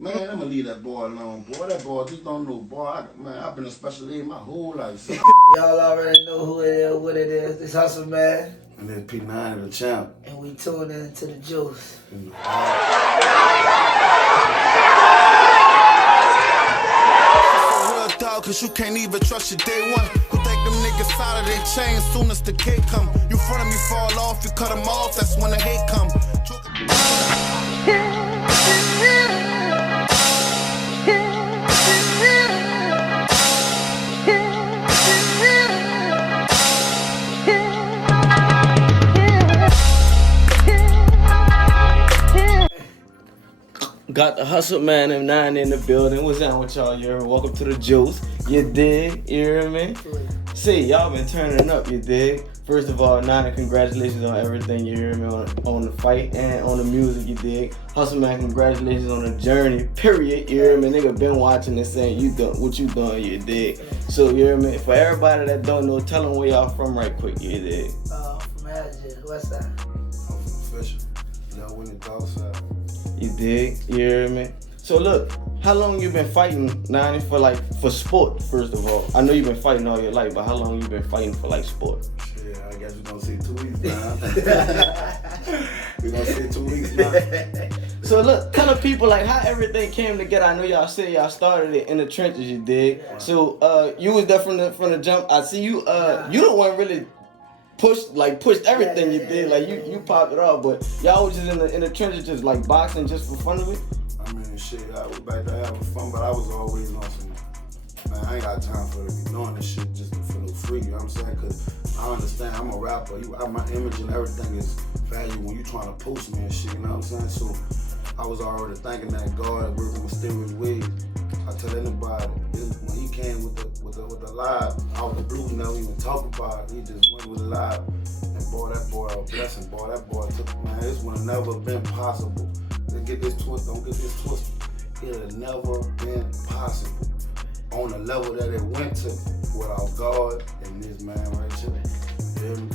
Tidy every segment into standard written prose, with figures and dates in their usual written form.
Man, I'm gonna leave that boy alone, boy. That boy, you don't know, boy. I've been a special ed my whole life. So. Y'all already know who it is, what it is. This Hustleman. And then P90, the champ. And we tuned into the juice. Real dog, cause you can't even trust your day one. You think them niggas out of their chain soon as the cake come. You front of me fall off, you cut them off, that's when the hate come. Got the Hustleman and 90 in the building. What's down with y'all? You welcome to the juice. You dig? You hear me? See, y'all been turning up, you dig? First of all, 90, congratulations on everything, you hear me? On the fight and on the music, you dig? Hustleman, congratulations on the journey, period, you hear me? Nigga been watching and saying you done what you doing, you dig? So, you hear me? For everybody that don't know, tell them where y'all from right quick, you dig? From Algiers, West Side. I'm from Fisher. Y'all win the dog side. You dig? You hear me? So look, how long you been fighting, 90, for sport, first of all? I know you've been fighting all your life, but how long you been fighting for sport? Shit, I guess we're gonna see 2 weeks now. We're gonna see 2 weeks now. So look, tell the people how everything came together. I know y'all say y'all started it in the trenches, you dig? Yeah. So you was there from the jump. I see you you the one really pushed everything you did. You popped it off, but y'all was just in the trenches just boxing just for fun of it? I mean, shit, I was back there having fun, but I was always on some, man, I ain't got time for to be doing this shit just to feel free, you know what I'm saying? Cause I understand, I'm a rapper, my image and everything is value when you trying to post me and shit, you know what I'm saying? So I was already thinking that God worked in mysterious ways. I tell anybody, when he came with the live, out the blue, never even talk about it. He just went with it live. And boy, that boy a blessing, boy. That boy took, man, this would have never been possible. Don't get this twisted. It had never been possible on the level that it went to without God and this man right here. You know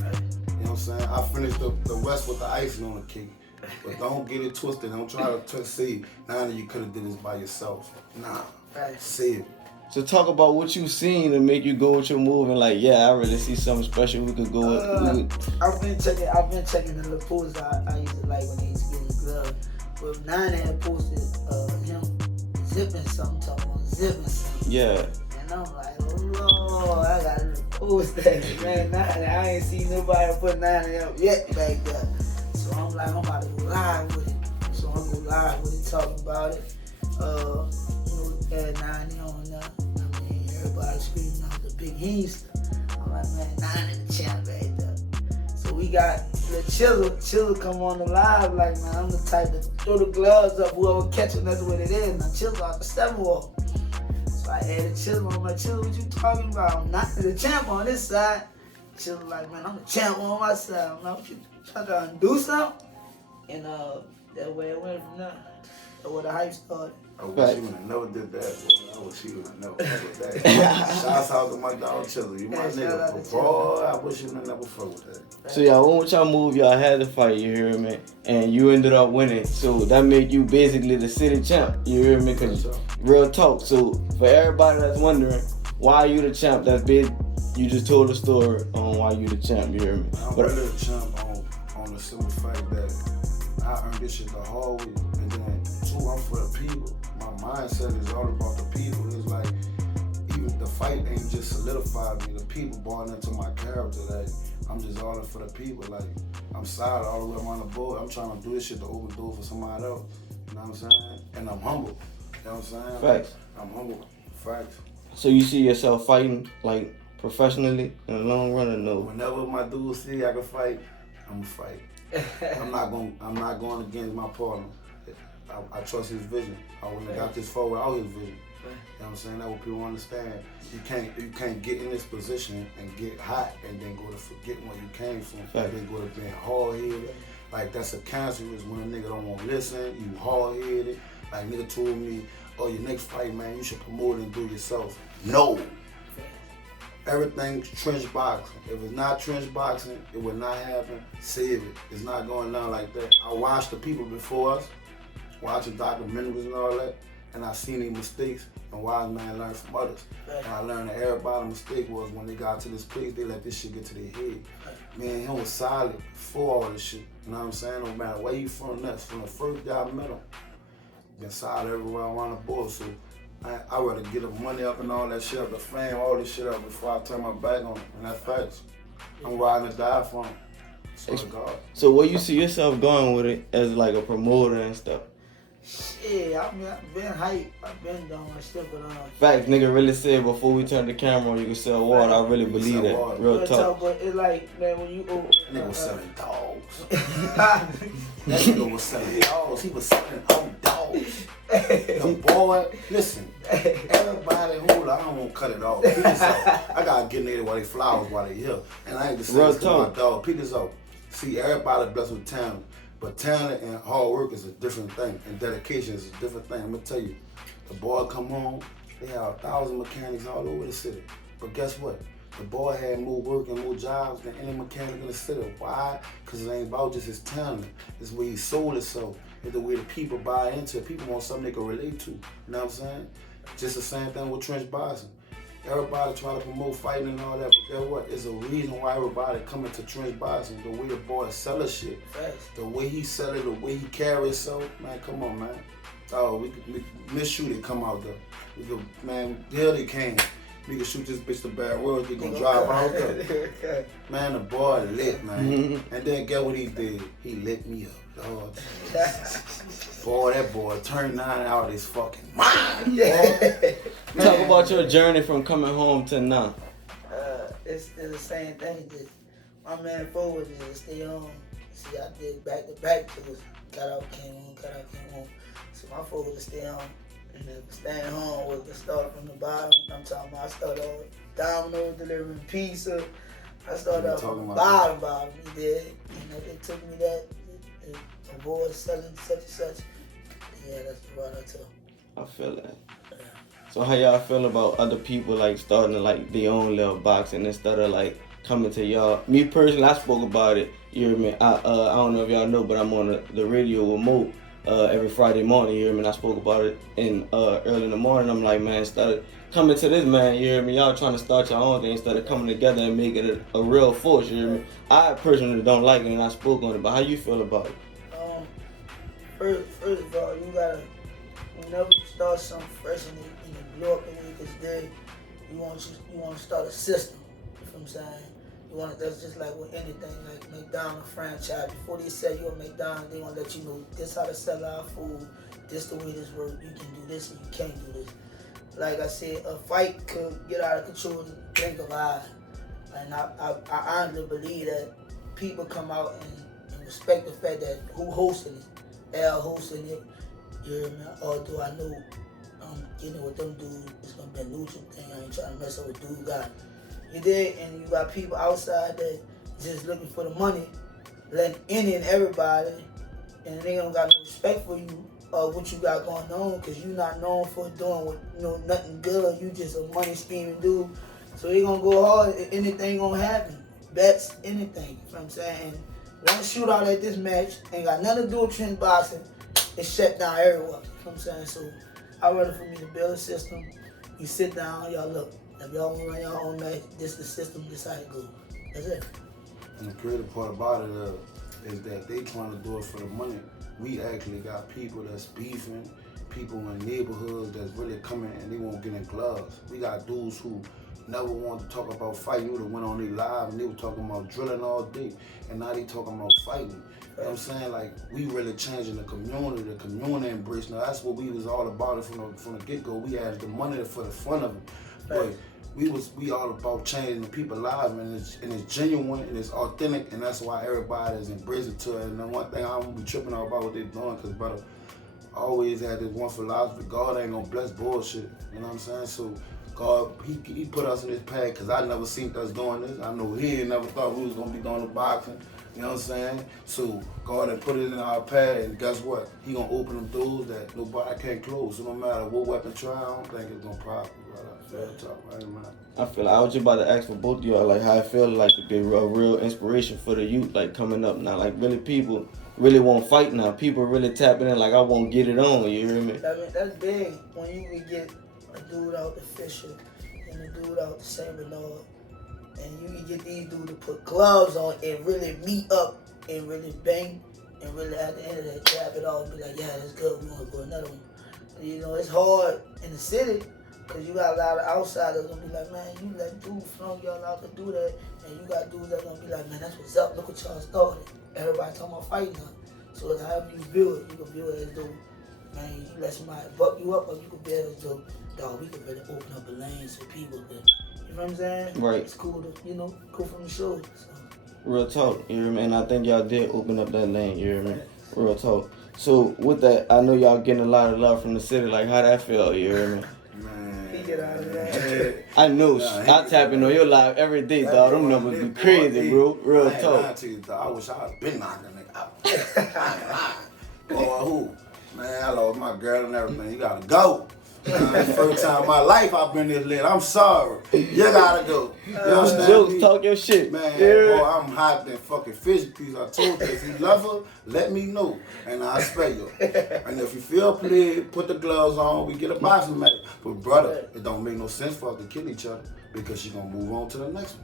what I'm saying? I finished the West with the icing on the cake. But don't get it twisted. Don't try to see, now that you could have did this by yourself. Nah, save it. So talk about what you seen to make you go with your move and I really see something special we could go with. I've been checking the little posts I used to like when they used to get in the glove. But 90 had posted him zipping something, talking about zipping something. Yeah. And I'm like, oh Lord, I gotta post that. Man, 90, I ain't seen nobody put 90 up yet back there. So I'm like, I'm about to go live with it. So I'm gonna go live with it, talking about it. At 90 on there. I mean, everybody screaming out the big Heemster. I'm like, man, 90 the champ right there. So we got the Chiller come on the live, like, man, I'm the type to throw the gloves up, whoever catch it, that's what it is. Now Chiller out the 7 walk. So I added Chiller, I'm like, Chiller, what you talking about? I'm not the champ on this side. Chiller like, man, I'm the champ on my side. I'm like, what you trying to do something? And that way it went from there. That's where the hype started. I wish you would have never did that, boy. I wish you would have never did that. Shouts out to my dog Chiller. You my nigga. But boy, I wish you would have never fucked with that. So y'all, when y'all move, y'all had to fight, you hear me? And you ended up winning. So that made you basically the city champ, you hear me? Cause real talk. So for everybody that's wondering, why you the champ? That's big. You just told the story on why you the champ, you hear me? I'm really the champ on the simple fact that I earned this shit the hard way. And then, two, I'm for the people. My mindset is all about the people. It's like, even the fight ain't just solidified me. The people bought into my character. Like, I'm just all in for the people. Like, I'm solid all the way around the board. I'm trying to do this shit to open door for somebody else. You know what I'm saying? And I'm humble. You know what I'm saying? Facts. I'm humble. Facts. So you see yourself fighting, professionally in the long run or no? Whenever my dudes see I can fight, I'm gonna fight. I'm not going against my partner. I trust his vision. I wouldn't have got this far without his vision. You know what I'm saying? That's what people understand. You can't get in this position and get hot and then go to forgetting where you came from. Right. Then go to being hard-headed. Like, that's a cancerous when a nigga don't want to listen, you hard-headed. Like, nigga told me, oh, your next fight, man, you should promote it and do it yourself. No. Everything's trench boxing. If it's not trench boxing, it will not happen. Save it. It's not going down like that. I watched the people before us, watching documentaries and all that. and I seen these mistakes, and wise man learn from others. Right. And I learned that everybody's mistake was when they got to this place, they let this shit get to their head. Man, he was solid before all this shit. You know what I'm saying? No matter where you from, that's from the first day I met him. Been solid everywhere around the board, so I rather get the money up and all that shit up, the fame, all this shit up before I turn my back on it. And that's facts. I'm riding to die for him. Swear to God. So where you see yourself going with it as like a promoter and stuff? Shit, I've been hype. I've been doing my shit, but Facts, nigga really said before we turn the camera on you can sell water. I really believe that. water. Real talk. But it's like, man, when you open... Nigga was selling dogs. That nigga was selling dogs. He was selling dogs. The boy, listen, everybody, hold on, I don't want to cut it off. Pick this up. I got to get niggas while they flowers while they here. And I ain't the same to my dog. Pick this up. See, everybody blessed with talent. But talent and hard work is a different thing. And dedication is a different thing. I'm going to tell you, the boy come home, they have 1,000 mechanics all over the city. But guess what? The boy had more work and more jobs than any mechanic in the city. Why? Because it ain't about just his talent. It's where he sold himself. It's the way the people buy into it. People want something they can relate to. You know what I'm saying? Just the same thing with trench boxing. Everybody try to promote fighting and all that, but guess what? It's a reason why everybody coming to trench boxing. The way the boy sell his shit. Facts. The way he sell it, the way he carry himself. Man, come on, man. Oh, we Miss Shoot it come out there. We go, man, here they came. We can shoot this bitch to bad world. They gonna drive out there. Man, the boy lit, man. And then get what he did? He lit me up, Lord. Boy, that boy turned 9 out of his fucking mind. Yeah. Talk about your journey from coming home to now. It's the same thing. Just, my man forward is to stay on. See, I did back to back. It was got out, came on, got out, came on. So my focus to stay on. And then staying home was to start from the bottom. I'm talking about I started off with Domino's delivering pizza. I started off from the bottom, you did. You know, they took me that, avoid selling such and such. Yeah, that's the route I took. I feel that. So how y'all feel about other people like starting to like their own little boxing instead of like coming to y'all? Me personally, I spoke about it. You hear me? I don't know if y'all know, but I'm on the radio with Mo every Friday morning. You hear me? And I spoke about it in early in the morning. I'm like, man, instead of coming to this, man, you hear me? Y'all trying to start your own thing instead of coming together and making it a real force. You hear me? I personally don't like it, and I spoke on it. But how you feel about it? First of all, whenever you start something fresh and you blow up the way this day, you want to start a system. You know what I'm saying? That's just like with anything, like McDonald's franchise. Before they sell you a McDonald's, they want to let you know this how to sell our food, this the way this works. You can do this and you can't do this. Like I said, a fight could get out of control and blink of an eye. And I honestly believe that people come out and respect the fact that who hosting it. Al hosting it, you hear me? Although I know I'm getting with them dudes, it's gonna be a neutral thing. I ain't trying to mess up with dude got. You did, and you got people outside that just looking for the money, letting any and everybody, and they don't got no respect for you or what you got going on, cause you not known for doing nothing good. You just a money scheming dude. So they gonna go hard. Anything gonna happen. Bets, anything. You know what I'm saying? And one shootout at this match ain't got nothing to do with trench boxing. It's shut down everywhere. You know what I'm saying? So I'd rather for me to build a system. You sit down, y'all look. If y'all want to run your own match, this is the system, this how it goes. That's it. And the creative part about it is that they trying to do it for the money. We actually got people that's beefing, people in neighborhoods that's really coming and they won't get in gloves. We got dudes who never wanted to talk about fighting. We would have went on their live and they were talking about drilling all day. And now they talking about fighting. You know what I'm saying? Like, we really changing the community embrace. Now, that's what we was all about it from the get-go. We had the money for the fun of it. But we all about changing the people's lives, and it's genuine, and it's authentic, and that's why everybody is embracing to it. And the one thing I don't be tripping out about what they're doing, because, brother, I always had this one philosophy: God ain't gonna bless bullshit. You know what I'm saying? So God, he put us in this path, because I never seen us doing this. I know he ain't never thought we was gonna be doing the boxing. You know what I'm saying? So God had put it in our path, and guess what? He gonna open them doors that nobody can close. So no matter what weapon try, I don't think it's gonna prosper. I feel like I was just about to ask for both of y'all, like how I feel like to be a real inspiration for the youth, like coming up now, like really people really won't fight now. People really tapping in like I won't get it on. You hear me? I mean, that's big when you can get a dude out the Fisher and a dude out the Saint Bernard, and you can get these dudes to put gloves on and really meet up and really bang, and really at the end of that tap it all and be like, yeah, that's good. We want to go another one. You know, it's hard in the city because you got a lot of outsiders gonna be like, man, you let dudes from y'all out to do that, and you got dudes that gonna be like, man, that's what's up. Look what y'all started. Everybody talking about fighting now. So it's however you build it, you can build it as though, man, you let somebody buck you up, or you can build it as though, dog, we could really open up a lane so people could, you know what I'm saying? Right. It's cool to, you know, go from the shoulders. So. Real talk, you hear me? And I think y'all did open up that lane, you hear me? Real talk. So with that, I know y'all getting a lot of love from the city. Like, how that feel, you hear me? Man, He get out of that. I know. I tapping on your live every day, dog. Them numbers be crazy, bro. Real talk. To you, dog. I wish I had been knocking nigga out. I ain't lying. Boy, who? Man, I lost my girl and everything. You gotta go. First time in my life I've been this lit. I'm sorry. You gotta go. You understand Jokes, me? talk your shit. Man, Yeah. boy, I'm hot than fucking fish piece. I told you, if you love her, let me know, and I'll spare you. And if you feel pleased, put the gloves on, we get a boxing match. But brother, it don't make no sense for us to kill each other because she gonna move on to the next one.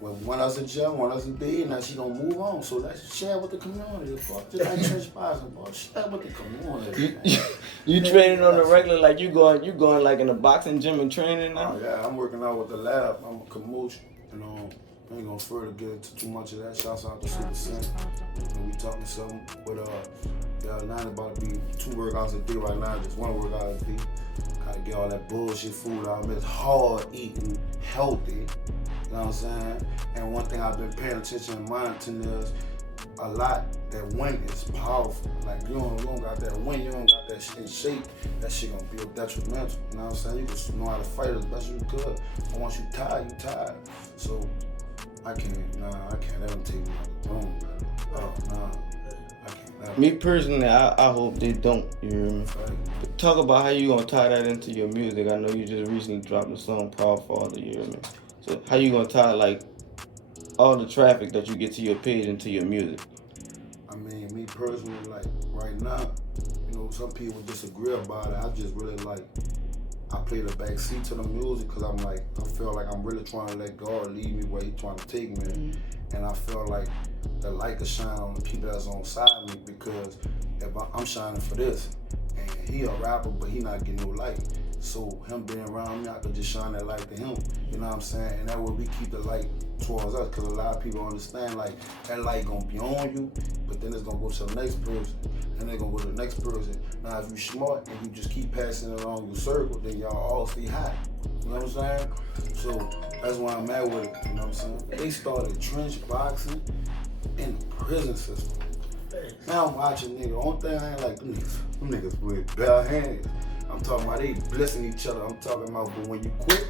Well, one of us in jail, one of us in bed, now she gonna move on. So let's share with the community. Fuck, just like church boxing, boy. Share with the community. You training on the regular, like you going like in a boxing gym and training now? Oh yeah, I'm working out with the lab. I'm a commotion. You know, I ain't gonna further get into too much of that. Shouts out to Super Sin. And we talking something with now it's about to be 2 workouts a day right now, just 1 workout a day. Gotta get all that bullshit food out. It's hard eating healthy. You know what I'm saying? And one thing I've been paying attention and monitoring is a lot that win is powerful. Like you don't got that win, you don't got that shit in shape, that shit gonna be detrimental. You know what I'm saying? You just know how to fight as best you could. And once you tired, you tired. So I can't let them take me out of the room, man. Oh nah. I can't let them. Me personally, I hope they don't, you hear me? Talk about how you gonna tie that into your music. I know you just recently dropped the song Proud Father, you hear me? So how you gonna tie like all the traffic that you get to your page into your music? I mean, me personally, like right now, you know, some people disagree about it. I just really like, I play the back seat to the music because I'm like, I feel like I'm really trying to let God lead me where He's trying to take me. Mm-hmm. And I feel like the light can shine on the people that's on side of me because if I'm shining for this, and he a rapper, but he not getting no light. So him being around me, I could just shine that light to him. You know what I'm saying? And that way we keep the light towards us, because a lot of people understand like that light gonna be on you, but then it's gonna go to the next person, and they're gonna go to the next person. Now if you smart and you just keep passing it along your circle, then y'all all stay high. You know what I'm saying? So that's why I'm at with it. You know what I'm saying? They started trench boxing in the prison system. Now I'm watching niggas. Only thing I ain't like them niggas with bare hands. I'm talking about they blessing each other. I'm talking about, but when you quit,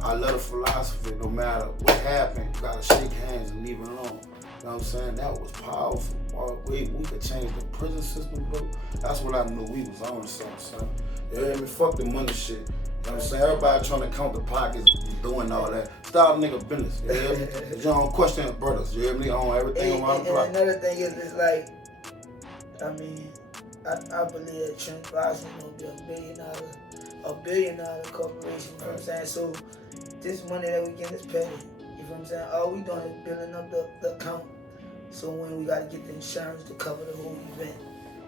I love the philosophy. No matter what happened, you gotta shake hands and leave it alone. You know what I'm saying? That was powerful. We could change the prison system, bro. That's what I knew we was on something, son. You hear me? Fuck the money shit. You know what I'm saying? Everybody trying to count the pockets, doing all that. Start nigga business. You hear me? You don't question brothers. You hear me? On everything around the block. And another thing is, it's like, I mean, I believe that Trent Boxing will be a billion dollar corporation, you know what I'm saying? So this money that we get is petty, you know what I'm saying? All we doing is building up the account. So when we gotta get the insurance to cover the whole event,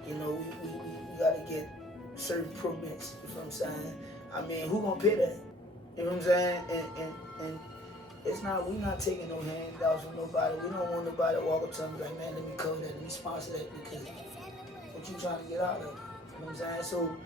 you know, we gotta get certain permits, you know what I'm saying? I mean, who gonna pay that? You know what I'm saying? And it's not, we not taking no handouts from nobody. We don't want nobody to walk up to us and be like, man, let me cover that, let me sponsor that, because what you trying to get out of it. You know what I'm saying? So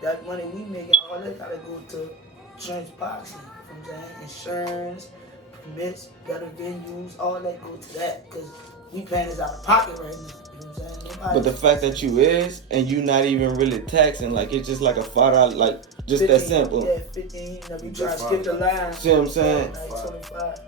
that money we making, all that gotta go to trench boxing. You know what I'm saying? Insurance, permits, better venues, all that go to that, because we paying this out of pocket right now. You know what I'm saying? But the fact that you is, and you not even really taxing, like it's just like a $5, like just 15, that simple. Yeah, 15, you know, you try to skip the line. See what I'm saying? Like 25.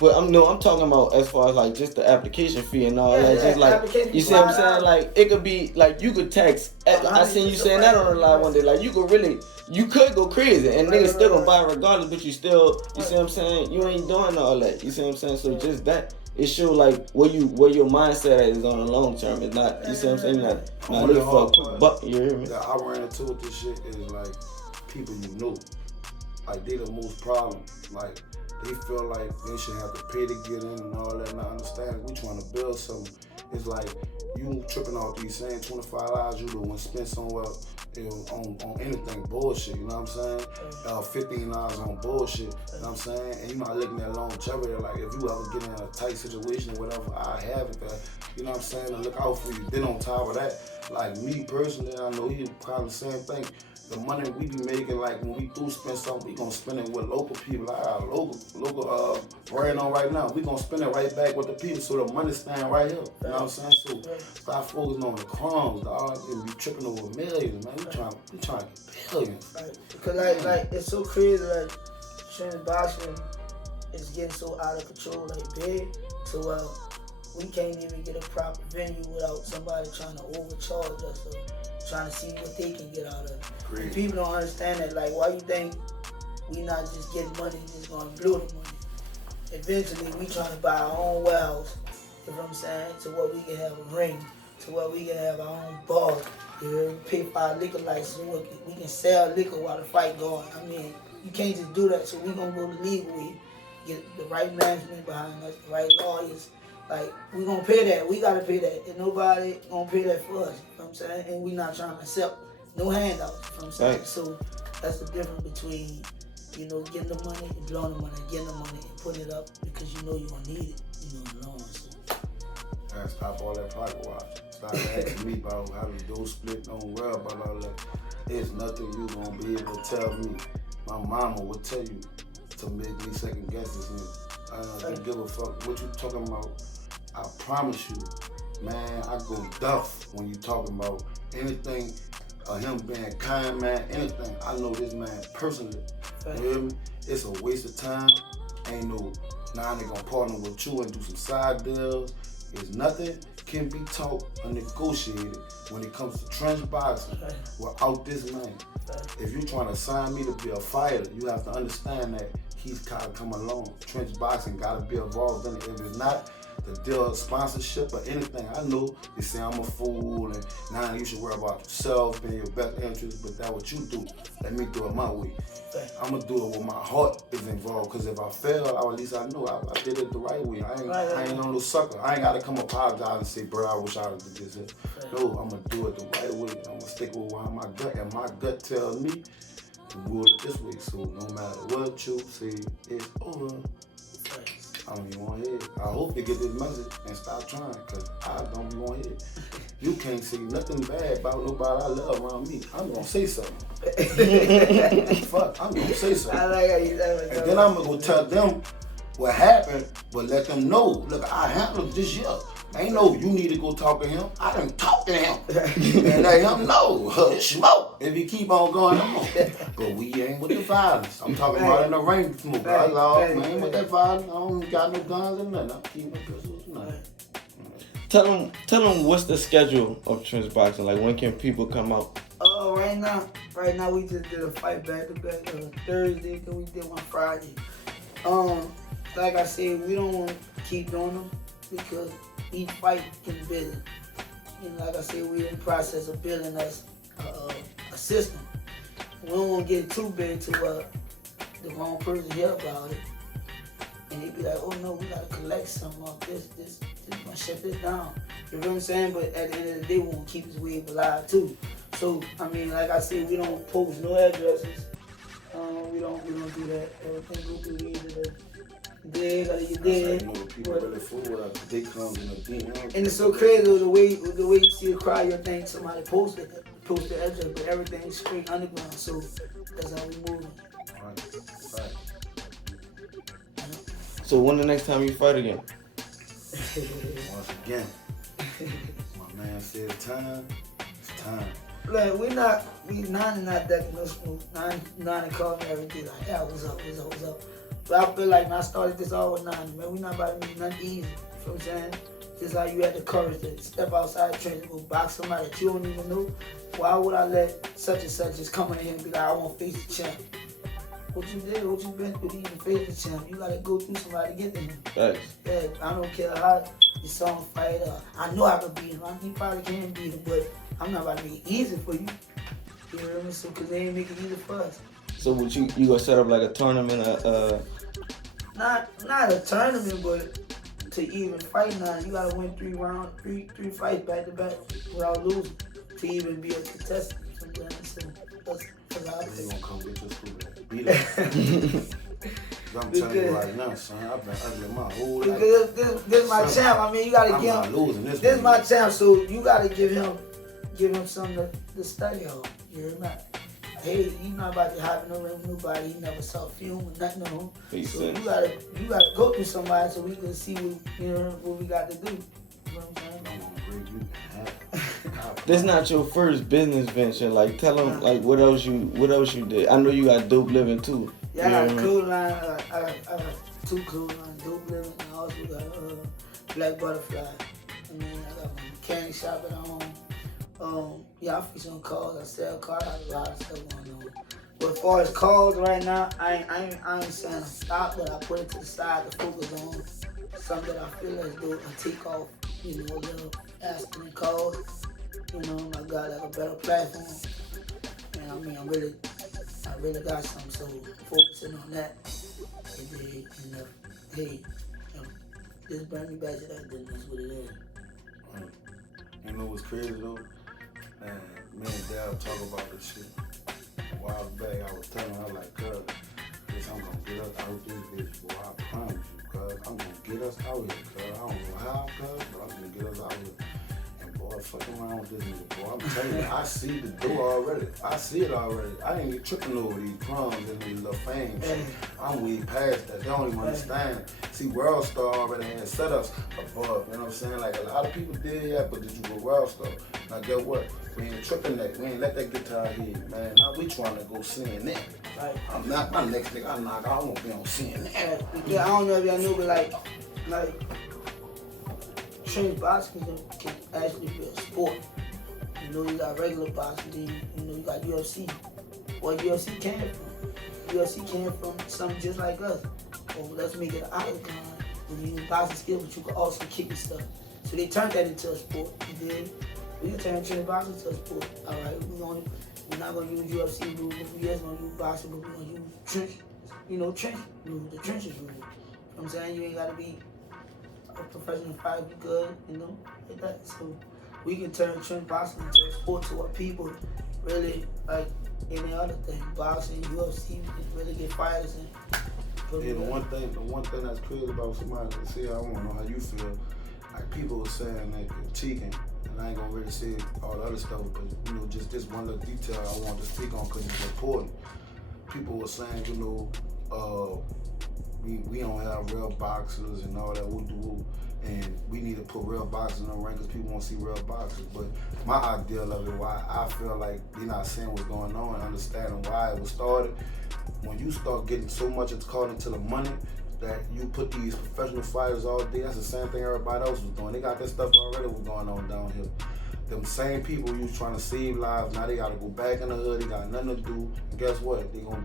But I'm talking about as far as like just the application fee and all Yeah, that. yeah, Just like application you see what I'm fee, saying? Like it could be like you could text. I seen you saying that on the live one day. Like you could go crazy and niggas still gonna buy it regardless. But you still, you see what I'm saying? You ain't doing all that. You see what I'm saying? So just that. It show like where your mindset at is on the long term. It's not, you see what I'm saying? Not looking for a quick buck. You hear me? That I ran into with this shit is like people you know. Like they the most problem. Like they feel like they should have to pay to get in and all that. And I understand we trying to build something. It's like you tripping off these same $25 you would spend somewhere on anything bullshit, you know what I'm saying? $15 on bullshit, you know what I'm saying? And you're not looking at longevity, like if you ever get in a tight situation or whatever, I have it there, you know what I'm saying? To look out for you. Then on top of that, like me personally, I know you probably the same thing. The money we be making, like when we do spend something, we gonna spend it with local people. Like our local brand on right now. We gonna spend it right back with the people, so the money stand right here. You know what I'm saying? So stop focusing on the crumbs, dog. And be tripping over millions, man. We trying to get billions. Right. Because like it's so crazy. Like trans boxing is getting so out of control, like big. So we can't even get a proper venue without somebody trying to overcharge us or trying to see what they can get out of it. And people don't understand that. Like, why you think we not just getting money, just gonna blow the money? Eventually, we trying to buy our own warehouse, you know what I'm saying? To where we can have a ring, to where we can have our own bar, you know, pay for our liquor license, we can sell liquor while the fight going. I mean, you can't just do that, so we gonna go the legal way, get the right management behind us, the right lawyers. Like, we gonna pay that, we gotta pay that, and nobody gonna pay that for us, you know what I'm saying? And we not trying to accept no handouts, you know what I'm saying? Right. So that's the difference between, you know, getting the money and blowing the money, getting the money and putting it up because you know you're gonna need it, you know, in the long run. So. Man, stop all that pocket watch. Stop asking me about how to do split, don't worry about all that. There's nothing you gonna be able to tell me. My mama will tell you to make me second guess this nigga. I don't give a fuck what you talking about. I promise you, man, I go duff when you talking about anything, him being kind, man, anything. I know this man personally, you hear me? It's a waste of time. Ain't no, now they gonna partner with you and do some side deals. It's nothing can be taught or negotiated when it comes to trench boxing without this man. If you're trying to sign me to be a fighter, you have to understand that he's gotta come along. Trench boxing gotta be involved in it. If it's not, the deal of sponsorship or anything, I know they say I'm a fool and now you should worry about yourself, being your best interest, but that's what you do. Let me do it my way. I'm gonna do it with my heart is involved, because if I fail, at least I know I did it the right way. I ain't no sucker. I ain't gotta come apologize and say, bro, I wish I would do this. No, I'm gonna do it the right way. I'm gonna stick with my gut, and my gut tells me to do it this way. So no matter what you say, it's over. I don't even want to hear it. I hope you get this message and stop trying, because I don't even want to hear it. You can't say nothing bad about nobody I love around me. I'm going to say something. Fuck, I'm going to say something. I like how you say and then I'm going to go tell them what happened, but let them know, look, I handled this year. Ain't no, you need to go talk to him. I done talk to him. And let him know, smoke, if he keep on going on. But we ain't with the violence. I'm talking about in the ring smoke. I love, we ain't with that violence. I don't got no guns and nothing. I'm keeping my pistols, nothing. Tell them what's the schedule of trench boxing. Like, when can people come out? Right now we just did a fight back to back Thursday, then we did one Friday. Like I said, we don't want to keep doing them because each fight can build. And like I said, we're in the process of building us a system. We don't want to get too big to the wrong person hear about it. And they be like, oh no, we gotta collect some of this, gonna shut this down. You know what I'm saying? But at the end of the day, we want to keep his wave alive too. So, I mean, like I said, we don't post no addresses. We don't do that. Everything go through the dig or you dig. You know, people really fool with a big comes in a DM. And it's so crazy the way you see a crowd, you think somebody posted the address, but everything's straight underground. So that's how we move. Right. So when the next time you fight again? Once again, my man said it's time. like we Nine not that no smooth. Nine called me every day like, yeah, what's up? But I feel like when I started this all with Nine, man, we not about to make nothing easy. You know what I'm saying? Just like you had the courage to step outside the trench and go box somebody that you don't even know. Why would I let such and such just come in here and be like, I want to face the champ? What you did, what you been through to even face the champ? You gotta go through somebody to get to him. Thanks. Yeah, I don't care how your song fight. I know I could beat him. You probably can beat him, but I'm not about to make it easy for you. You know what I mean? So, cause they ain't make it easy for us. So would you gonna set up like a tournament? Not a tournament, but to even fight now, you gotta win 3 rounds, three fights back to back without losing to even be a contestant. Sometimes. So that's how I They feel. gonna come get your school. Beat it. I'm telling you right now, son. I've been ugly my whole life. Because this my champ. I mean, you gotta I'm give not him. losing this. This my champ, so you gotta give him something to study on. You're not. Hey, you not about to have no ring with nobody. He never saw film or nothing on him. Makes So sense. you gotta go through somebody so we can see what we got to do. You know what I'm saying? I'm gonna break you in half. This not your first business venture. Like, tell them like what else you did. I know you got Dope Living too. Yeah, I got You a know cool line. I got 2 cool lines, Dope Living, and I also got Black Butterfly. I mean, I got my mechanic shop at home. Yeah, I fix on cars. I sell cars. I got a lot of stuff going on. But as far as cars right now, I ain't saying stop, but I put it to the side to focus on something that I feel like do and take off. You know, a little asking and calls. You know, I got like a better platform. And I mean, I really got something, so focusing on that. And hey, just bring me back to that, then that's what it is. You know what's crazy though? Man, me and Dad talk about this shit. A while back, I was telling her, like, cuz, I'm gonna get us out this bitch, boy. I promise you, cuz. I'm gonna get us out here, cuz. I don't know how, cuz, but I'm gonna get us out here. And boy, fucking around with this nigga, boy. I'm telling you, I see the door already. I see it already. I ain't get tripping over these crumbs and these little fame shit. I'm way past that. They don't even understand. See, World Star already had setups above, you know what I'm saying? Like, a lot of people did that, but did you go World Star? Now, guess what? We ain't tripping that. We ain't let that get to our head, man. Now we trying to go CNN. Right. I'm not my next nigga. I knock. I won't be on CNN. Yeah, I don't know if y'all knew, but like trained boxing can actually be a sport. You know, you got regular boxing, then you know you got UFC. What UFC came from? UFC came from something just like us. Well, let's make it an octagon. When you use boxing skills, but you can also kick and stuff. So they turned that into a sport. You did. We can turn trained boxing into a sport. All right, we're not gonna use UFC rules. We're just gonna use boxing, but we're gonna use trench rules, the trenches rules. You know what I'm saying? You ain't gotta be a professional fighter, you good, you know, like that. So we can turn trench boxing into a sport to what people really like any other thing. Boxing, UFC, we can really get fighters in. Yeah, the one thing that's crazy about somebody to see, I wanna know how you feel. Like people were saying that critiquing, and I ain't gonna really say all the other stuff, but you know, just this one little detail I wanted to speak on because it's important. People were saying, you know, we don't have real boxers and all that woo-doo-woo, and we need to put real boxers in the ring because people want to see real boxers. But my ideal of it, why I feel like they're not saying what's going on and understanding why it was started. When you start getting so much it's caught into the money that you put these professional fighters all day, that's the same thing everybody else was doing. They got that stuff already was going on down here. Them same people you was trying to save lives, now they gotta go back in the hood, they got nothing to do. And guess what? They gonna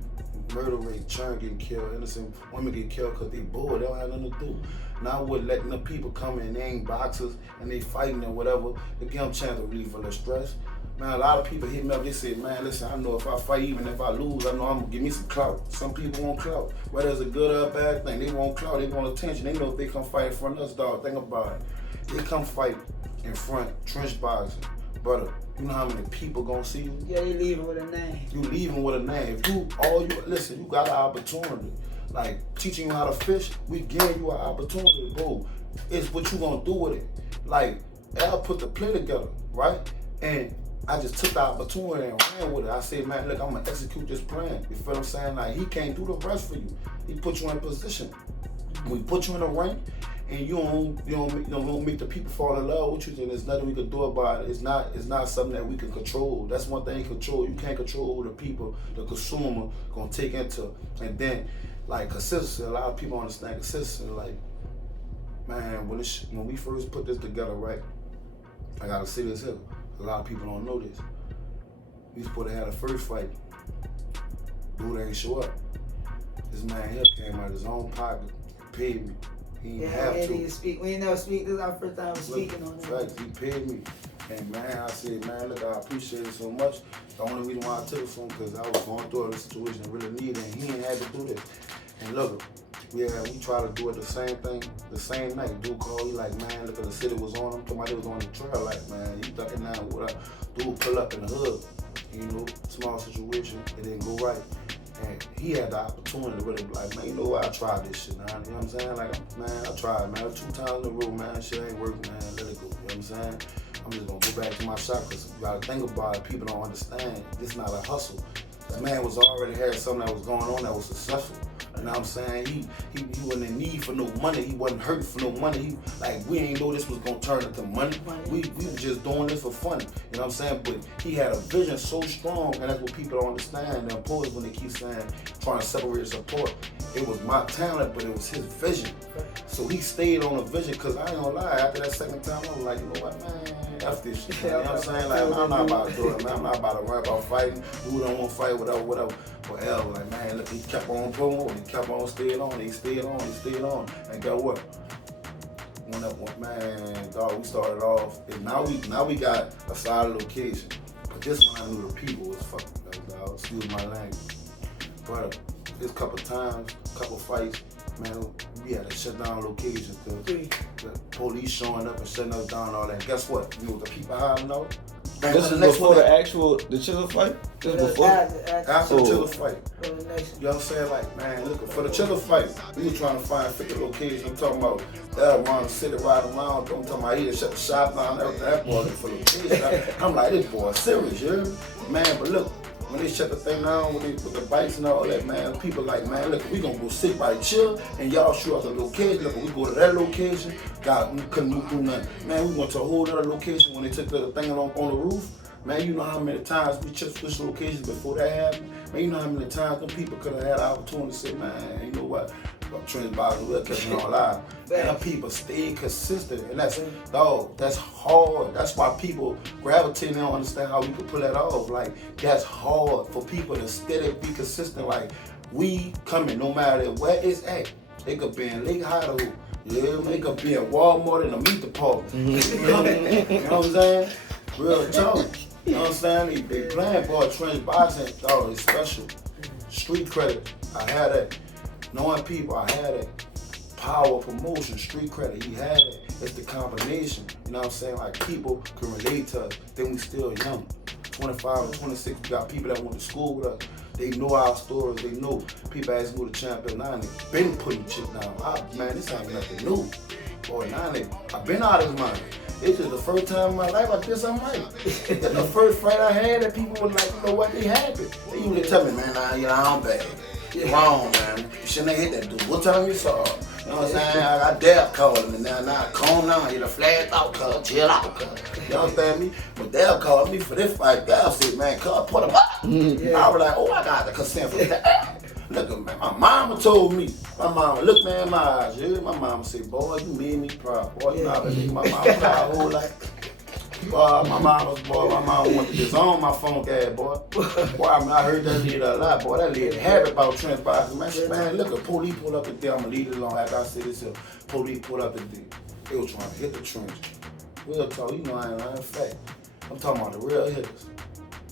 murder rate, children getting killed, innocent women get killed because they bored, they don't have nothing to do. Now we're letting the people come in, they ain't boxers and they fighting and whatever, to give them a chance to relieve for their stress. Man, a lot of people hit me up, they say, man, listen, I know if I fight, even if I lose, I know I'm gonna give me some clout. Some people want clout. Whether it's a good or a bad thing, they want clout, they want attention. They know if they come fight in front of us, dog, think about it. They come fight in front, trench boxing. Brother, you know how many people gonna see you? Yeah, they leaving with a name. You leaving with a name. If listen, you got an opportunity. Like teaching you how to fish, we give you an opportunity, bro. It's what you gonna do with it. Like, Al put the play together, right? And I just took the opportunity and ran with it. I said, man, look, I'm gonna execute this plan. You feel what I'm saying? Like, he can't do the rest for you. He put you in position. We put you in the ring, and you don't make the people fall in love with you, then there's nothing we can do about it. It's not something that we can control. That's one thing you control. You can't control who the people, the consumer, gonna take into. And then, like consistency, a lot of people understand consistency. Like, man, when we first put this together, right? I gotta say this here. A lot of people don't know this. We supposed to have the first fight. Dude ain't show up. This man here came out of his own pocket, paid me. He didn't have to. We ain't never speak. This is our first time speaking on it. He paid me. And man, I said, man, look, I appreciate it so much. The only reason why I took it from him because I was going through a situation and really needed it, and he ain't had to do this. And look, we try to do it the same thing, the same night. Dude called, he like, man, look at the city was on him. Somebody was on the trail, like, man, you thugging now, what up? Dude pull up in the hood, you know, small situation, it didn't go right. And he had the opportunity to really be like, man, you know what, I tried this shit, man. You know what I'm saying? Like, man, I tried, man. 2 times in a row, man, shit ain't working, man. Let it go, you know what I'm saying? I'm just gonna go back to my shop because you gotta think about it. People don't understand. This not a hustle. This man was already had something that was going on that was successful. You know what I'm saying? He wasn't in need for no money. He wasn't hurting for no money. We ain't know this was gonna turn into money. We were just doing this for fun. You know what I'm saying? But he had a vision so strong, and that's what people don't understand. The employees, when they keep saying, trying to separate support, it was my talent, but it was his vision. So he stayed on the vision, because I ain't gonna lie, after that second time, I was like, you know what, man, F this shit. You know what I'm saying? Like, I'm not about to do it, man. I'm not about to worry about fighting. Who don't want to fight, whatever. Like, man, look, he kept on promoting, he kept on staying on, he stayed on. And guess what? Man, dog, we started off, and now we got a solid location. But this one, I knew the people was fucking, dog, excuse my language. But this couple times, couple fights, man, we had to shut down locations because the police showing up and shutting us down and all that. And guess what? You know what the people hollering out? Man, this is before the Chisel fight? This is before? After the Chisel fight. You know what I'm saying? Like, man, look, for the Chisel fight, we were trying to find 50 locations. I'm talking about around the city, right around. I'm talking about he shut the shop down, that boy for locations. I'm like, this boy serious, you know? Man, but look, when they shut the thing down, with the bikes and all that, man, people like, man, look, we gonna go sit right chill, and y'all show us a location. Look, we go to that location, we couldn't do nothing. Man, we went to a whole other location when they took the thing on the roof. Man, you know how many times we just switched locations before that happened? Man, you know how many times them people could have had the opportunity to say, man, you know what? Trans Boston will catch it on live. And people stay consistent, and that's hard. That's why people gravitate and don't understand how we can pull that off. Like, that's hard for people to steady be consistent. Like, we coming no matter where it's at. It could be in Lake Idaho. Yeah, it could be in Walmart in the meat department. You know what I'm saying? Real talk. You know what I'm saying? They playing for Trans Boston. Oh, it's special. Street credit. I had that. Knowing people, I had it. Power, promotion, street credit, he had it. It's the combination. You know what I'm saying? Like, people can relate to us. Then we still young. 25 and 26, we got people that went to school with us. They know our stories. They know. People ask me who the champion now, and they been putting shit down. Man, this ain't nothing new. Boy, now I've been out of his mind. It's just the first time in my life I did something right. The first fight I had that people were like, you know what, they happy. They usually tell me, man, I'm bad. You're wrong, man. You shouldn't have hit that dude. What time you saw him? You know what I'm saying? I dare call him, and now calm down. You're the flat out, cuz. Chill out, cuz. You understand me? But they'll call me for this fight. They'll say, man, cuz, put him up. I was like, oh, I got the consent for that. Look, man, my mama told me. My mama looked me in my eyes. Yeah? My mama said, boy, you made me proud. Boy, you know how to make my mama proud whole life. Boy, my mama wanted to disown my phone guy, boy. Boy, I heard that lady a lot, boy. That lady happy about Trans Boston. Man, look, a police pulled up the day. I'm gonna leave it alone after I say this. Police pulled up the day. They was trying to hit the trench. Real talk, you know I ain't lying. Fact, I'm talking about the real hitters.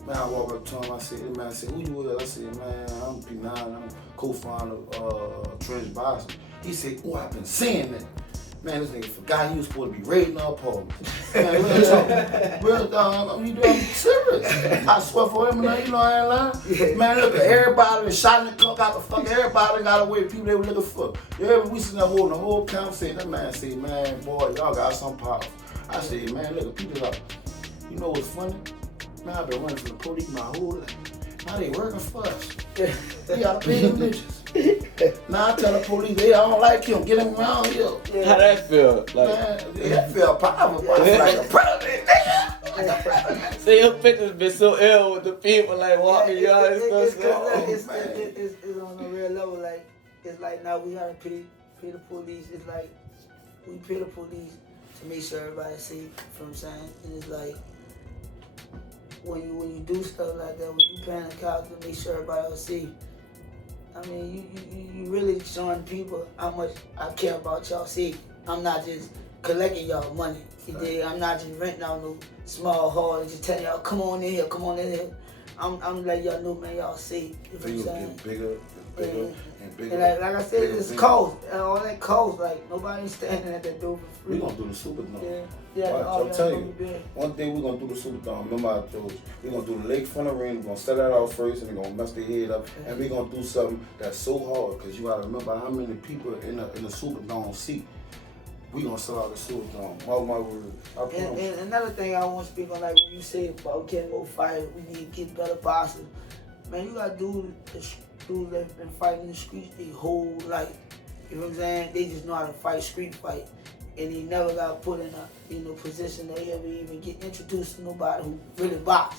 Man, I walk up to him, I said, man, who you with? I said, man, I'm P90, I'm co-founder of Trans Boston. He said, oh, I've been saying that. Man, this nigga forgot he was supposed to be raiding our apartment. Man, real talk, I'm serious. I swear for him, you know I ain't lying. Man, look, everybody that shot in the cook out the fuck, everybody got away with people they were looking for. Yeah, we sitting there holding the whole conversation. That man said, man, boy, y'all got some power. I said, man, look, people like, you know what's funny? Man, I've been running from the police my whole life. Now they working for us. We gotta pay them bitches. Now I tell the police, hey, I don't like him, get him around here. Yeah. How that feel? Like, Man, it feel powerful, but it's like a predator, nigga. Like a predator. see your pictures been so ill with the people like walking y'all and stuff. It's on a real level. Like it's like now we gotta pay the police. It's like we pay the police to make sure everybody's safe. You know what I'm saying? And it's like when you do stuff like that, when you paying the cops to make sure everybody else safe. I mean, you really showing people how much I care about y'all safety. I'm not just collecting y'all money. You dig? I'm not just renting out no small hall and just telling y'all, come on in here, come on in here. I'm letting y'all know, man, y'all safe. You know what I'm saying? Get bigger and bigger. And like I said, it's cost. And all that cost, like nobody's standing at that door for free. We gonna do the Superdome. Yeah. I'll tell you, one thing we're gonna do the Superdome. Remember I told you, we're gonna do the lakefront arena. We're gonna set that out first, and we're gonna mess their head up, and we're gonna do something that's so hard because you gotta remember how many people in the Superdome seat. We gonna sell out the Superdome. Mark my word. And another thing I want to speak on, like when you say about getting more fight, we need to get better boxers. Man, you got dudes that been fighting in the streets their whole life. You know what I'm saying? They just know how to fight street fight, and they never got put in a position that they ever even get introduced to nobody who really box.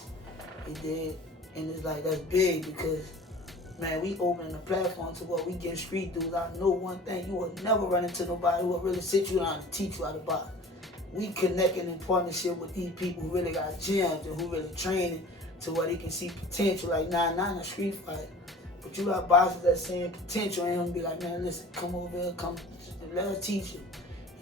They did, and it's like that's big because. Man, we opening the platform to what we get street dudes. I know one thing, you will never run into nobody who will really sit you down and teach you how to box. We connecting in partnership with these people who really got gyms and who really training to where they can see potential, like not in a street fight. But you got boxers that seeing potential in them be like, man, listen, come over here, come, let us teach you.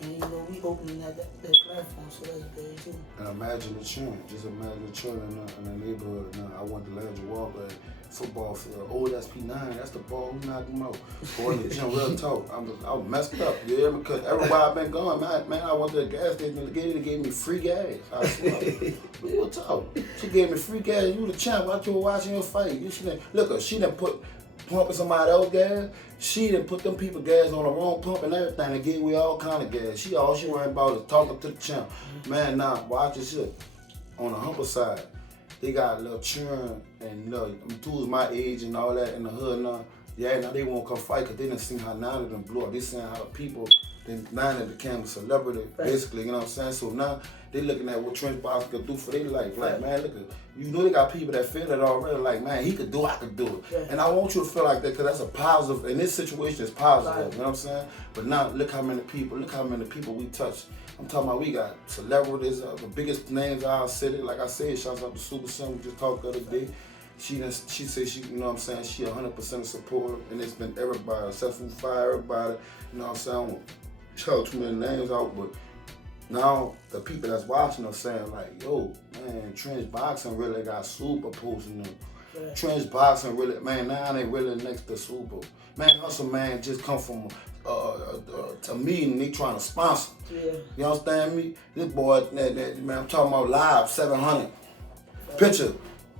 And you know, we opening that platform, so that's big too. And imagine the children. Just imagine the children in the neighborhood. I went to Landry Walker football field. Oh, that's P90. That's the ball. Who knocked him out? Boy, in the gym, real talk. I was messed up. You hear me? Because everywhere I've been going, man, I went to the gas station and they gave me free gas. I swear. Real talk. She gave me free gas. You the champ. I you were watching your fight. She didn't put pumping somebody else's gas. She didn't put them people gas on the wrong pump and everything and gave we all kind of gas. All she worried about is talking to the champ. Man, nah, watch this shit. On the humble side, they got a little churn and them dudes my age and all that in the hood now. Yeah, now they won't come fight because they done seen how now they done blew up. They seen how the people, now they became a celebrity, basically, you know what I'm saying? So now they looking at what Trench Box could do for their life. Like, man, look at, you know they got people that feel it already. Like, man, he could do it, I could do it. Yeah. And I want you to feel like that because that's a positive, in this situation it's positive, you know what I'm saying? But now look how many people we touch. I'm talking about we got celebrities, the biggest names in our city. Like I said, shouts out to Super Son, we just talked the other day. She said she, you know what I'm saying, she 100% supportive, and it's been everybody, Successful Fire, everybody, you know what I'm saying? I won't shout too many names out, but now the people that's watching are saying like, yo, man, Trench Boxing really got Super posting them. Yeah. Trench Boxing really, man, now they really next to Super. Man, Hustleman just come from a meeting, they trying to sponsor. Yeah. You understand me? This boy, man, I'm talking about live, 700. Picture.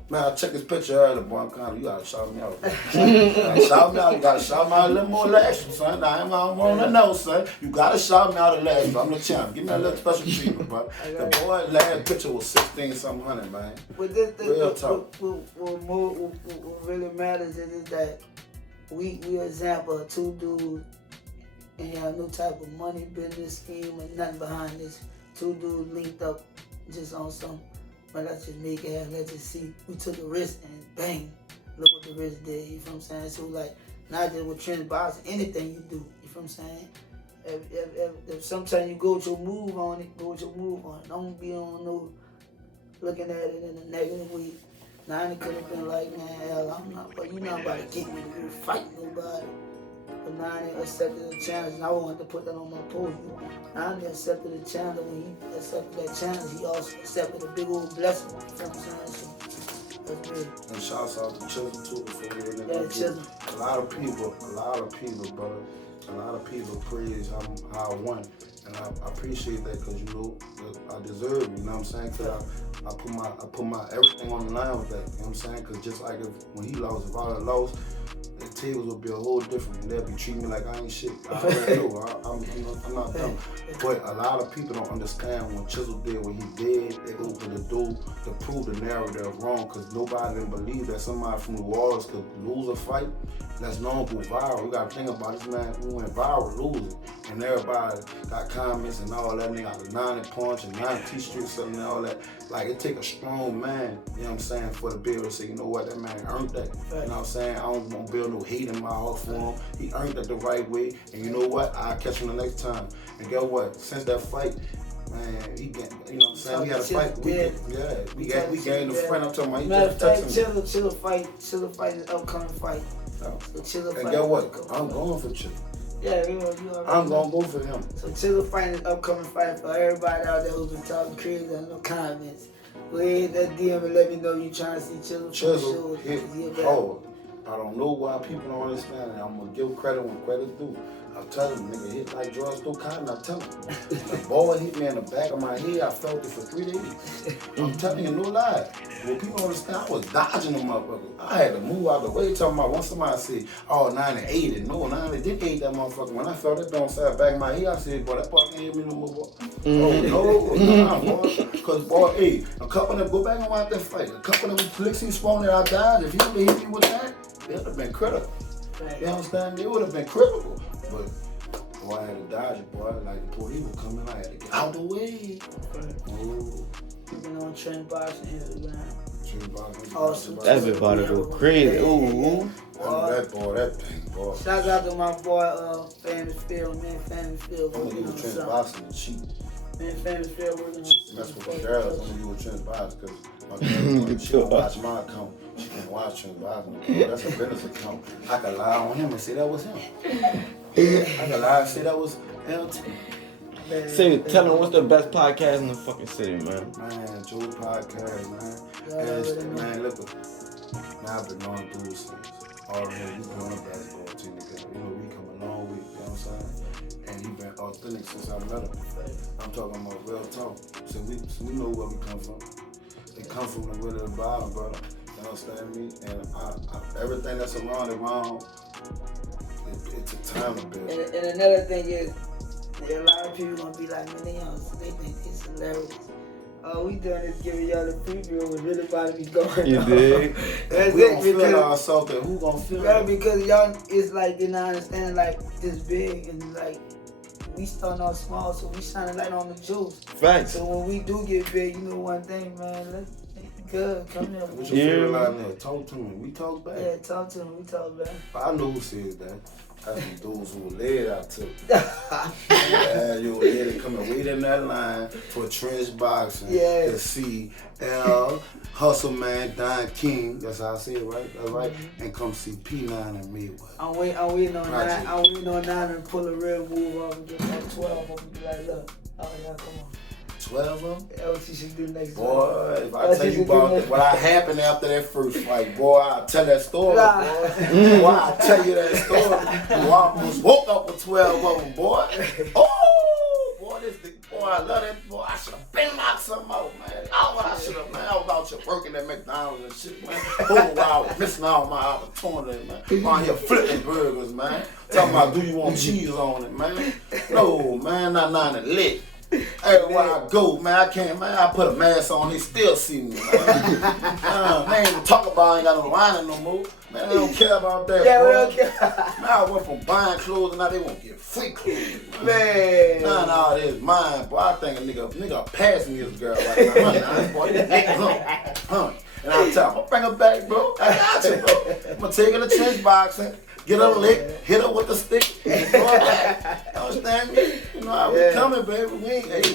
Man, I check this picture earlier, boy. I'm kind of, you gotta shout me out. You gotta shout me out a little more extra, son. I don't want to know, son. You gotta shout me out a little extra. I'm the champ. Give me a little special treatment, bro. The boy last picture was 16-something, man. But this thing, real talk. What really matters is that we example of two dudes and have no type of money, business scheme, or nothing behind this. Two dudes linked up just on some. But let's just make it happen, let's just see. We took a risk and bang, look what the risk did, you feel what I'm saying? So like, not just with Trench Boxing, anything you do, you feel what I'm saying? If sometimes you go with your move on it, go with your move on it. Don't be on no, looking at it in a negative way. Now it could have been like, man, hell, I'm not, but you're not about to get me to really fight nobody. But now they accepted the challenge, and I wanted to put that on my post. Now they accepted the challenge, and when he accepted that challenge, he also accepted a big old blessing. You know what I'm saying? So, that's good. And shouts out to Jocin too before we end it. Jocin. A lot of people, brother. A lot of people praise how I won. And I appreciate that because, you know, I deserve it, you know what I'm saying? Because I put my everything on the line with that, you know what I'm saying? Because just like when he lost, if I had lost, tables will be a whole different, and they'll be treating me like I ain't shit. I already know. I'm not dumb. But a lot of people don't understand when Chisel did what he did, it opened the door to prove the narrative wrong, because nobody didn't believe that somebody from New Orleans could lose a fight that's known go viral. We gotta think about this, man. We went viral losing, and everybody got comments and all that. Nigga got a 90 punch and 90 Street something and all that. Like, it take a strong man, you know what I'm saying, for the bill to say, you know what, that man earned that. You know what I'm saying? I don't want to build no hate in my heart for him. He earned that the right way, and you know what? I'll catch him the next time. And guess what? Since that fight, man, he get, you know what I'm saying? We had a fight. We gained the friend. I'm talking about. He Matter of fact, just Chilla fight an upcoming fight. So Chilla and fight. guess what? I'm going for Chilla. Yeah, you already I'm know. gonna go for him. So Chilla fighting an upcoming fight for everybody out there who's been talking crazy in the comments. Go ahead, that DM and let me know you trying to see Chilla. Chisel hit hard. I don't know why people don't understand it. I'm gonna give credit when credit due. I'm telling you, nigga hit like George Stone Cotton. I'm telling you. The ball hit me in the back of my head. I felt it for 3 days. I'm telling you, no lie. When people don't understand, I was dodging them motherfuckers. I had to move out the way. Talking about when somebody said, oh, 90 ate it. No, 90 didn't eat that motherfucker. When I felt it on the back of my head, I said, boy, that boy can't hit me no more, boy. Oh, no, boy. Because, boy, hey, a couple of them, go back and watch that fight. A couple of them flicks he swung that I died. If he would have hit me with that, it would have been critical. You understand? It would have been critical. But, boy, I had to dodge it, boy. Like the police were coming, I had to get out the way. Oh. You've been on Trend Boxing Instagram. Trend Boxing. Awesome. That's been about to go crazy. Ooh. That thing, boy. Shout out to my boy, Famous Field, man. Famous Field. I'm gonna use Trend Boxing cheap. Man, Famous Field working on Mess with the girls. I'm gonna use Trend Boxing because my girl, she don't watch my account. She can't watch Trend Boxing. That's a business account. I can lie on him and say that was him. I can lie and say that was LT. Say, tell them what's the best podcast in the fucking city, man. Man, Joe Podcast, man. Man, look, man, I've been knowing dudes since already. We been on a basketball team together. You know, we come a long way, you know what I'm saying? And he been authentic since I met him. I'm talking about real talk. So we know where we come from. They come from the middle of the bottom, brother. You understand me? And everything that's around, it's a time to build. And another thing is, a lot of people gonna be like, man, they think it's hilarious. Oh, we doing this, giving y'all the preview of what really about to be going You on. dig? That's we it, gonna feel ourselves, and who gonna feel yeah, it? because y'all, it's like, you know, understanding like this big and like, we starting off small, so we shining light on the juice. Facts. So when we do get big, you know one thing, man, let's good, come here. What's your favorite line there? Talk to me. We talk back. Yeah, talk to him, we talk back. I know who says that. That's the dudes who were laid out to. Yeah, you were there to come and wait in that line for Trench Boxing to see Hustleman, Don King, that's how I say it, right? That's right. And come see P90 and Mayweather. I'm waiting on 9. I'm waiting on 9 to pull a real move off and get like 12 of them. Be like, look, oh yeah, come on. 12 of them? LT should do next time. Boy, if I tell you about what happened after that first fight, boy, I'll tell that story, boy. Boy, I'll tell you that story. Boy, I almost woke up with 12 of them, boy. Oh, boy, boy, I love that. Boy, I should have been knocked something out, man. Oh, what I should have, man. I was out here working at McDonald's and shit, man. Oh, wow, I was missing all my opportunity, man. I'm out here flipping burgers, man. Talking about, do you want cheese on it, man? No, man, not none of lit. Everywhere I go, man, I can't, man, I put a mask on, they still see me, man. They ain't even talk about, I ain't got no lining no more. Man, they don't care about that, yeah, boy. we don't care. Man, I went from buying clothes and now they won't get free clothes. Man. Nah, this mine, boy. I think a nigga passed me this girl right now. Boy, this nigga, huh? And I tell him, I'm gonna bring her back, bro. I got you, bro. I'm gonna take her to Trench Boxing. Get her lick, hit her with the stick, and throw her back. You understand me? You know how we coming, baby.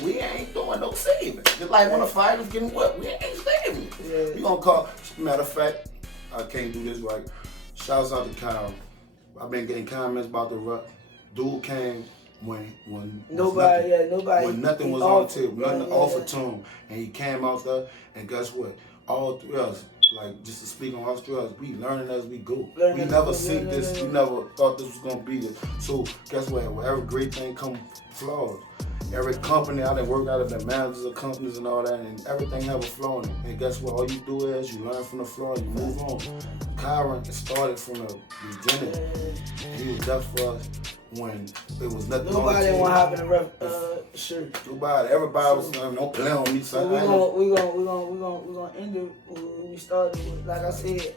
We ain't doing no saving. Just like when a fighter's getting what, we ain't saving. Yeah. We gonna call. Matter of fact, I can't do this right. Shouts out to Kyle. I've been getting comments about the rut. Dude came when nobody. When nothing was on tip, nothing offered to him, and he came out there, and guess what? All three of us. Like, just to speak on us, we learning as we go. We never seen this, we never thought this was gonna be this. So, guess what? Wherever great thing come flaws. every company I done work out of the managers of companies and all that, and everything have a flaw in it. And guess what? All you do is you learn from the flaw, you move on. Kyron started from the beginning. He was there for us when it was nothing. Nobody want to hop in the ref. Sure. Nobody. Everybody was saying, don't play on me. So we gonna end it where we started with. Like I said,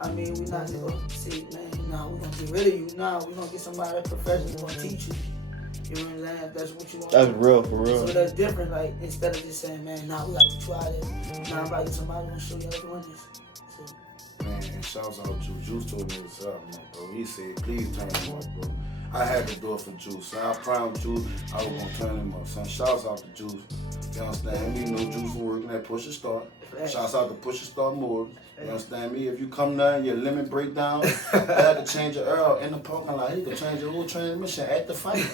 I mean, we not just gonna say, man, nah, we gonna get rid of you. Nah, we gonna get somebody that's professional gonna teach you. You know what I'm saying? If that's what you want. That's real, for real. So that's different. Like instead of just saying, man, nah, we gotta try this. Nah, I'm about to get somebody gonna show you how to run this. So. Man, and shouts out to Juice told me this up, man, bro. He said, please turn him up, bro. I had to do it for Juice. So I promised Juice I was gonna turn him up. Son, shouts out to Juice. You understand me? No Juice working at Push a Start. Shouts out to Push a Start more. You understand me? If you come down, your limit breakdown, you have to change your oil in the parking lot. You can change your whole transmission at the fight.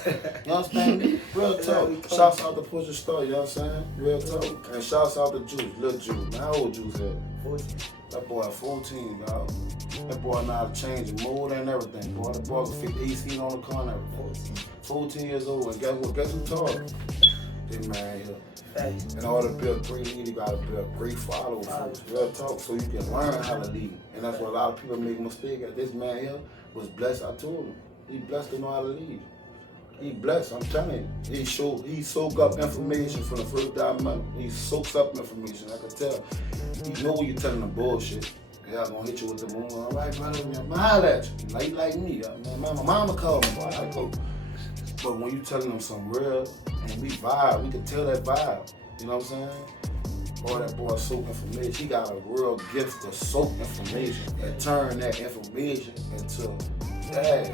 You understand me? Real talk. Shouts out to Push a Start, you know what I'm saying? Real talk. And shouts out to Juice, little Juice. Man, how old Juice is? 14. That boy 14, dog. That boy know how to change the mold and everything. Boy, that boy can fit the AC on the car and everything. 14 years old, and guess what? Guess who taught him? This man here. In order to build great lead, you gotta build great followers first. Real talk, so you can learn how to lead. And that's what a lot of people make a mistake at. This man here was blessed. I told him. He blessed to know how to lead. He blessed, I'm telling you. He soaked up information from the first time. He soaks up information, I can tell. He know when you're telling him bullshit. Yeah, I'm gonna hit you with the moon. All right, brother, I'm gonna holler at you. Like me. My mama called me, boy, I go. But when you telling them something real, and we vibe, we can tell that vibe. You know what I'm saying? Boy, that boy soak information. He got a real gift to soak information and turn that information into, dang.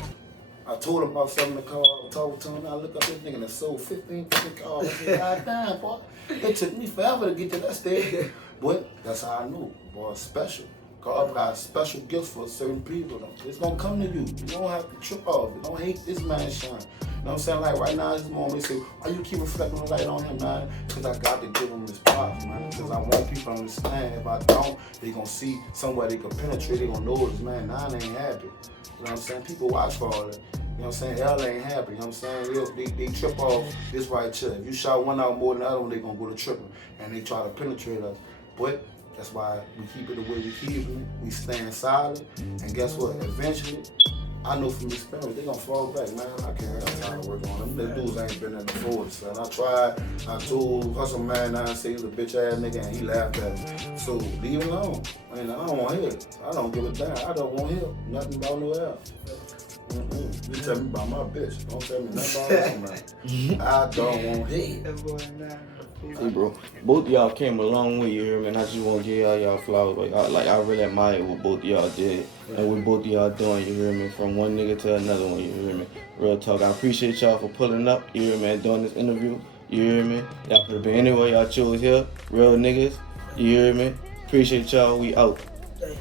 I told him about something in the car. I talked to him. I look up this nigga that sold 15 cars. I said, God damn, boy. It took me forever to get to that stage. But that's how I knew. Boy, it's special. God got a special gift for certain people. It's gonna come to you. You don't have to trip off. You don't hate this man shine. You know what I'm saying? Like right now, this moment, they say, why you keep reflecting the light on him, man? Because I got to give him his props, man. Because I want people to understand. If I don't, they gonna see somewhere they can penetrate. They gonna know this man. Nine ain't happy. You know what I'm saying? People watch for all that. You know what I'm saying? L ain't happy. You know what I'm saying? They trip off this right here. If you shot one out more than the other one, they gonna go to tripping. And they try to penetrate us. But that's why we keep it the way we keep it. We stand solid. And guess what? Eventually, I know from experience, they gonna fall back, man. I can't have time to work on them. The dudes ain't been in the force, son. I tried. I told Hustleman, I say he's a bitch ass nigga, and he laughed at me. So leave him alone. I mean, I don't want to hear it. I don't give a damn. I don't want to hear nothing about no else. You tell me about my bitch. Don't tell me nothing about Hustleman. I don't want to hear it. Hey, bro, both of y'all came a long way, you hear me? And I just want to give y'all flowers. I really admire what both of y'all did and what both of y'all doing, you hear me? From one nigga to another one, you hear me? Real talk. I appreciate y'all for pulling up, you hear me, and doing this interview, you hear me? Y'all could have been anywhere y'all chose here. Real niggas, you hear me? Appreciate y'all. We out. Thank you.